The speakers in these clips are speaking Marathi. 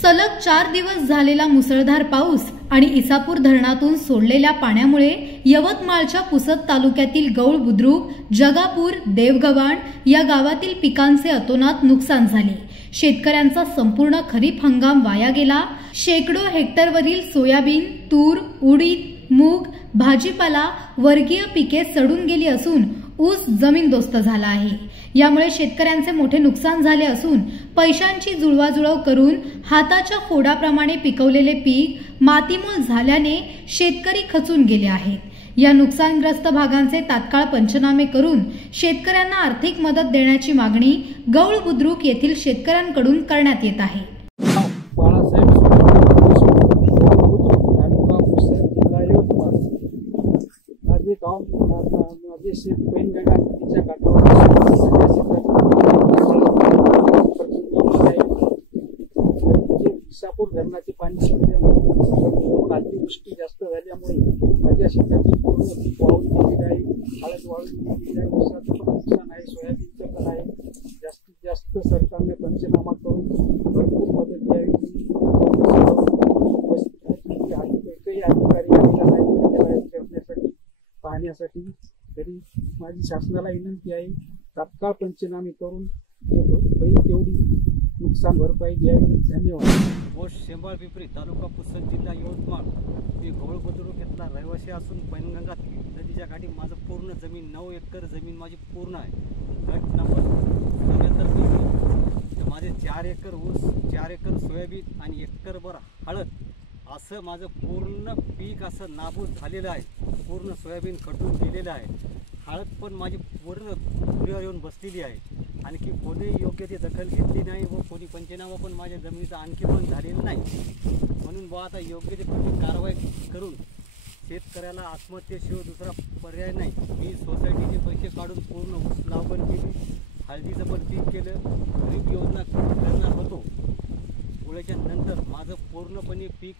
सलग 4 दिवस झालेला मुसळधार पाऊस आणि इसापूर धरणातून सोडलेल्या पाण्यामुळे यवतमाळच्या पुसद तालुक्यातील गौळ बुद्रुक, जगापूर, देवगव्हाण या गावातील पिकांचे अतोनात नुकसान झाले। शेतकऱ्यांचा संपूर्ण खरीप हंगाम वाया गेला। शेकडो हेक्टरवरील सोयाबीन, तूर, उडीद, मूग, भाजीपाला, वर्गीय पिके सडून गेली असून ऊस जमीनदोस्त झाला आहे। यामुळे शेतकऱ्यांचे मोठे नुकसान झाले असून पैशांची जुळवाजुळव करून हाताच्या फोडाप्रमाणे पिकवलेले पीक मातीमोल झाल्याने शेतकरी खचून गेले आहेत। या नुकसानग्रस्त भागांचे तात्काळ पंचनामे करून शेतकऱ्यांना आर्थिक मदत देण्याची मागणी गौळ बुद्रुक येथील शेतकऱ्यांकडून करण्यात येत आहे। इसापूर धरणाचे पाणी अतिवृष्टी जास्त झाल्यामुळे माझ्या शेताची पूर्ण वाळून गेलेली आहे, हळद वाळून गेलेली आहे, ऊसाचं पण नुकसान आहे, सोयाबीनचं पण आहे। जास्तीत जास्त सरकारने पंचनामा करून भरपूर मदत द्यावी। एकही अधिकारी आलेला नाही ठेवण्यासाठी पाहण्यासाठी, तरी माझी शासनाला विनंती आहे तात्काळ पंचनामे करून तेवढी नुकसान भरपाई द्यावी। धन्यवाद। पोस्ट शेंबाळ पिंपरी, तालुका पुसद, जिल्हा यवतमाळ। मी गौळ बुद्रुक येथला रहिवासी असून पैनगंगा नदीच्या काठी माझं पूर्ण जमीन 9 एकर जमीन माझी पूर्ण आहे। गट नंबर 77 माझे 4 एकर ऊस, 4 एकर सोयाबीन आणि एकरभर हळद असं माझं पूर्ण पीक असं नाबूद झालेलं आहे। पूर्ण सोयाबीन कटून गेलेलं आहे। हळद पण माझी पूर्ण पुढ्यावर येऊन बसलेली आहे। आणखी कोणीही योग्य ती दखल घेतली नाही व कोणी पंचनामा पण माझ्या जमिनीचा आणखी पण झालेला नाही। म्हणून बा आता योग्य ती कठोर कारवाई करून शेतकऱ्याला आत्महत्येशिवाय दुसरा पर्याय नाही। मी सोसायटीचे पैसे काढून पूर्ण ऊस लागवड केली, हळदीचं पण पीक केलं, गरीब योजना करणार होतो। पोळ्याच्या नंतर माझं पूर्णपणे पीक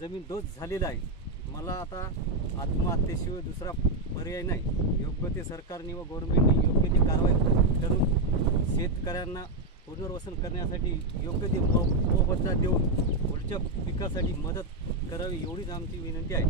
जमीनदोस्त झालेलं आहे। मला आता आत्महत्येशिवाय दुसरा पर्याय नाही। योग्य ते सरकारने व गव्हर्नमेंटने योग्य ती कारवाई करून शेतकऱ्यांना पुनर्वसन करण्यासाठी योग्य ते मोबदला देऊन पुढच्या पिकासाठी मदत करावी एवढीच आमची विनंती आहे।